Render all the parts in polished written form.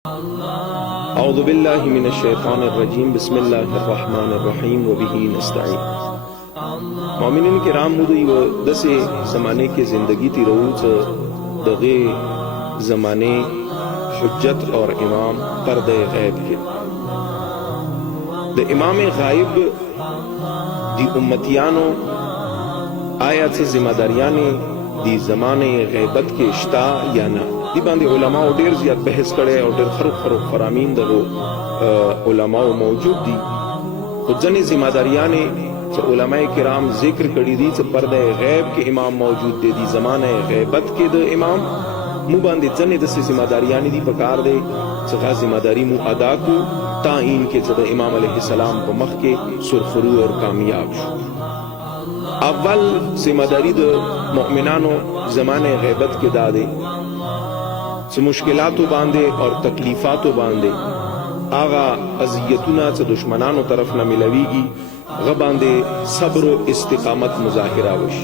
औज़ु बिल्लाहि मिनश शैतानिर रजीम बिस्मिल्लाहिर रहमानिर रहीम व बिही नस्तईन। मोमिनीन किराम मुदई व दसे ज़माने के ज़िंदगी ती रोच दगे ज़माने हुज्जत और इमाम पर्दे गैब के द इमाम गायब दी उम्मतियानो आया से जिम्मेदारियाने दी ज़माने गैबत के इश्ता या ना दी बांधे उलमा ढेर ज़्याद बहस करे और ढेर खरुख फरामीन दगो उलमा मौजूद दी जनी जिम्मेदारियाने उलमा किराम जिक्र कड़ी दी पर्दे गैब के इमाम मौजूद दे दी ज़माने गैबत के द इमाम मुँह बांधे जने दसे जिम्मेदारियाने दी पकार दे सगा जिम्मेदारी मुँह अदा को ताइन के जद इमाम अलैहिस्सलाम को मख के सुरखरू और कामयाब शो। अव्वल जिम्मेदारी द मोमिनानो ज़माने गैबत के दादे से मुश्किलातों बांधे और तकलीफातों बांधे आगा अजियतुना से दुश्मनानों तरफ न मिलवीगी गबांधे सब्र इस्तिकामत मुजाहिरा वश।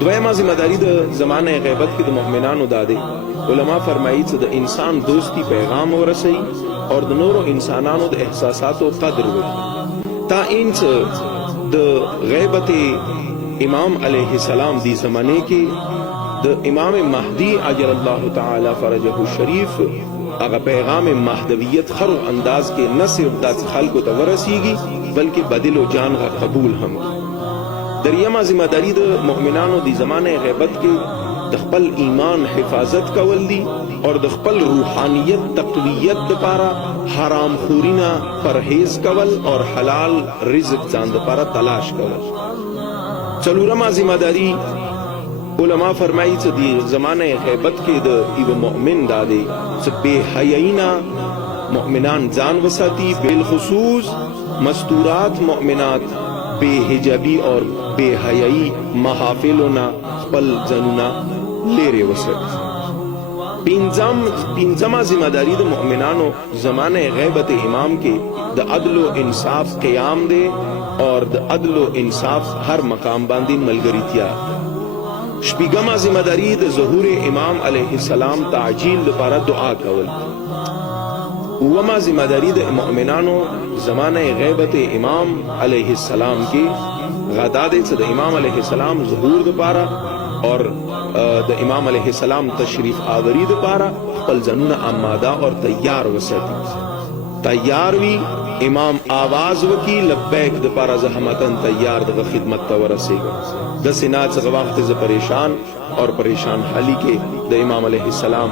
द्वैमा जिम्मेदारी द ज़माने गैबत के द मोमिनानो दादे उलमा फरमाई द इंसान दोस्ती पैगाम और रसई और द नूरो इंसानानो द एहसासातो कद्र वही ता इन द गैबत इमाम अलैहिस्सलाम दी ज़माने के द इमाम महदी अजलल्लाहु ताला फरजहु शरीफ अगर पैगाम महदवियत खर अंदाज के न सिर्फ दास खाल को तवरसीगी बल्कि बदिलो जान का कबूल हम दरियामा जिम्मेदारी द मोमिनानो दी ज़माने गैबत के दखपल ईमान हिफाजत का वल्दी और दखपल रूहानियत तकवियत दपारा हराम खूरीना परहेज कवल और हलाल रिज़्क जान दपारा तलाश कवल। चलूरमा जिम्मेदारी उलमा फरमाई से दी ज़माने गैबत के द इव मोमिन दादे से बेहयाईना मोमिनान जान वसाती बिलखुसूस मस्तूरात मोमिनात बेहिजाबी और बेहयाई महाफिलोना पल जनुना लेरे वसत। पिंजमा जिम्मेदारी द मोमिनानो ज़माने गैबत इमाम के द अदलो इंसाफ क़याम दे और द अदलो इंसाफ हर मकाम बांदी मलगरितिया। शपिगमा जिम्मेदारी द ज़हूर इमाम अलैहिस्सलाम ताजील दपारा दुआ कवल। उवमा जिम्मेदारी द मोमिनानो ज़माने गैबत इमाम अलैहिस्सलाम के गदादे से द इमाम अलैहिस्सलाम ज़हूर दपारा और द इमाम अलैहिस्सलाम तशरीफ आवरी दपारा पल जनुना आमादा और तैयार वसती तैयार भी इमाम आवाज वकी लब्बैक दपारा जहमतन तैयार द खिदमत तवरसेगा दसिनात वक्त से परेशान और परेशान हाली के द इमाम अलैहिस्सलाम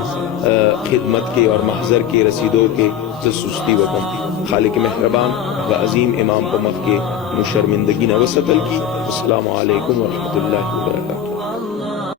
खिदमत के और महजर के रसीदों के सुस्ती वकम खालिक मेहरबान व अजीम इमाम को मख के मुशर्मिंदगी नवसतल की। अस्सलामु अलैकुम व रहमतुल्लाहि व बरकातुहू।